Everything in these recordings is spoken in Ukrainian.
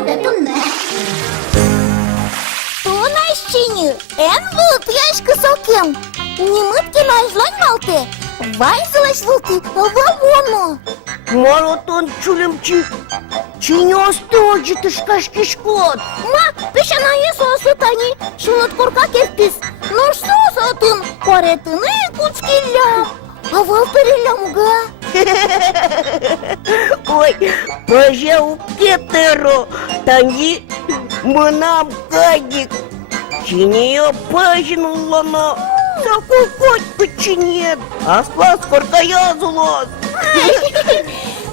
ne? Тунащини, энвуд яшка сокем. Немытки найзлань малте. Вайзлась вулты вагону. Маратон чулемчи. Чинёсты оджиты шкашкишкот. Ма, пешанае сосутани. Шунат корка кертис. Нож сосотын. Паретыны кучкилля. А валтырилля муга. Ой, пожау кетеро. Танги мынам кадик. Чинеё пажинуллана. Закукотьку чинет. Аслас коркаязулос.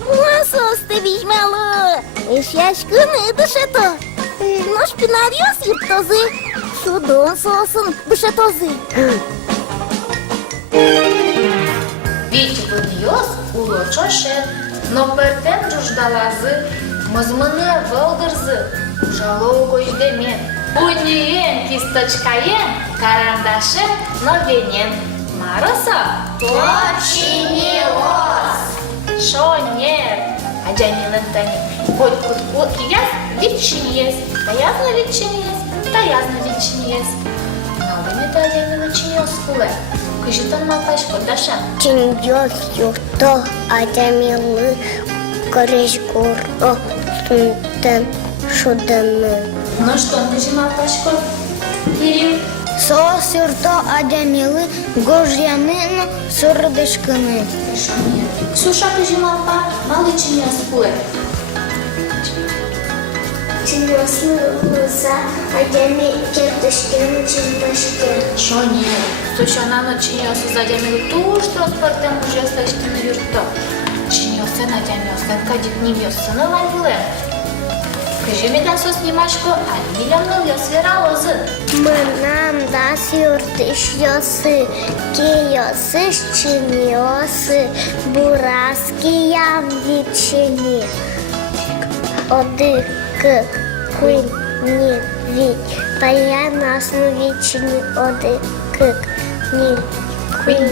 Насосты вижмалы. Эшяшкыны дышето. Нож пинарьос иртозы. Судон сосын дышетозы. Віть виньос улочоше, но пертем жуждалазы, мызмыны вылдырзы, жалого ждемен. Буниен кисточкаен, карандашем новенен. Мароса? Точинилос! Шонер! А Джамилын тани, хоть кут-кут яз, витчиньес, таязна витчиньес, таязна витчиньес. Новыми та Джамилы чиньес куле. Кыжытын малпаш кодашам. Чиньёс юхто Адамилы кореш гордо сунтен шуданы. Ну что, ты же малпаш код? Кирилл? Соос юрто Адамилы гожьянын сурдышкыны. Хорошо, нет. Ксюша, ты же малпа, малый чиньес куле. Чиньёсны лыза Адами кертышкин чиздашкин. Шо нет? Ксюша, нано чиньесу за Джамилы ту, что спортем уже слышно юрто. Чиньёсы на Джамилы, кадик не вёсыны лайвле. Скажи мне, да снимашку, а миллионный я свералозы. Мынам дас юртышьёсы, киёсы чиньёсы, бураски ям вичини. Одык кын не вить, пая насно вичини одык не кын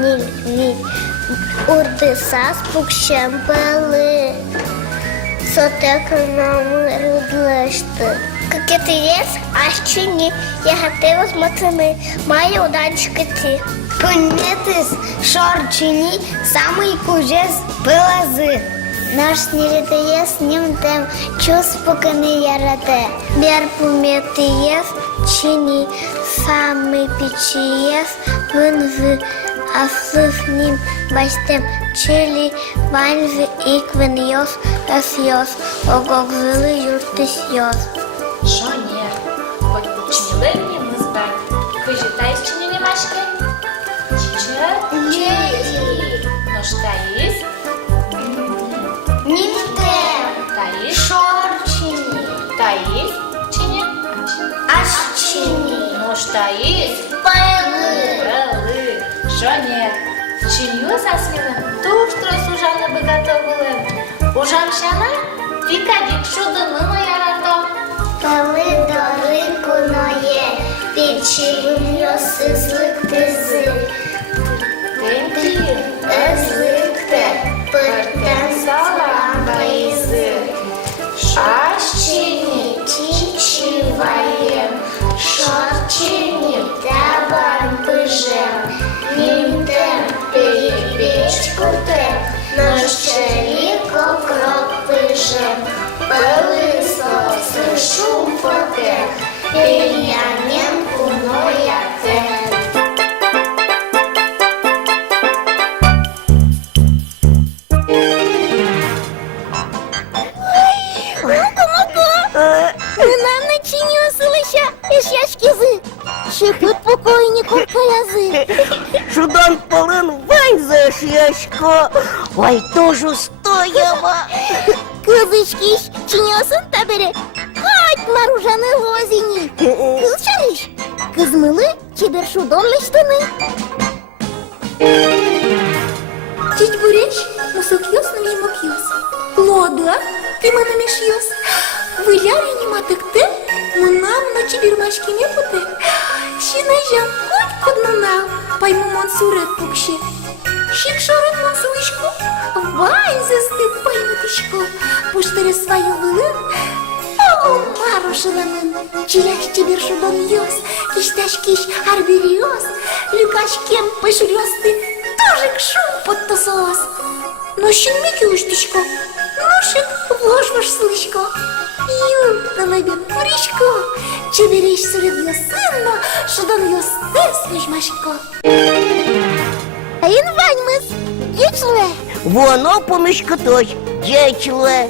не вить. Урды сас пукшем пылы. Сотеканамы рыдлышты. Как это есть, ащини, я хотела смотреть, моя удачка ты. Понятыз шорчини, самый кужес пылазы. Наш нерете есть, ним тем чувствоканы ярате. Бер пуметы есть, чини, самый печи есть, вынвы, а с ним бастем чили, ванвы иквен йос, эсьос, огогзылы юртыс йос. Шо нет? Хоть учинилы мне мызбай. Кыжытай чинили машки? Чичи. Ну что есть? Ниндем, Таис? шорчини, Таис? Чини? ашчини, Ну что есть? пылы. Белы. Шо нет? Чиню со смелым, ту, что служана бы готовила. Ужамшана? Пикадик шудыны ярато. Пылы дары куное, печи йосы злыктызы. Темпи. Злыкты, пыртен салам байзы. Ашчини. Чичиваем, шорчини, табан пыжем. Ниндем, перепечку тем, наш челико крок пыжем. Пылы сосы шум потем, перьянем куноя тем. Нам начинёсылыша эшяшкизы. Шыпыт покойников каязы. Шудан полын вайзаш яшко. Ой, тоже стоява. Кызычкиш чинёсын табере. Кать маружаны лозини. Кыз шарыш. Кызмылы чебер шудон лыштыны. Чить буречь, мусок йос на мимок йос. Лода, ты манамеш йос. Выляли не матыкты, мынам на чебирмашки не путы. Шинайжан хоть куднына, пойму мон сурет пукше. Щик шорот мон сулышку, вайн застыв поймутышку. Пуштаре свою вылын, Maruşalanın çilek çibir şudon yos, kiştaşkiş harbirios, люкашкем пошурёсты, тоже к шум подтасос. Но щенмики уштичко, ношик вож слышко, юр на лебен фришко, чебереш суред ясынно, шудон йос тес вижмашко. Інваньмис, їчле. Воно помішко той, дячле.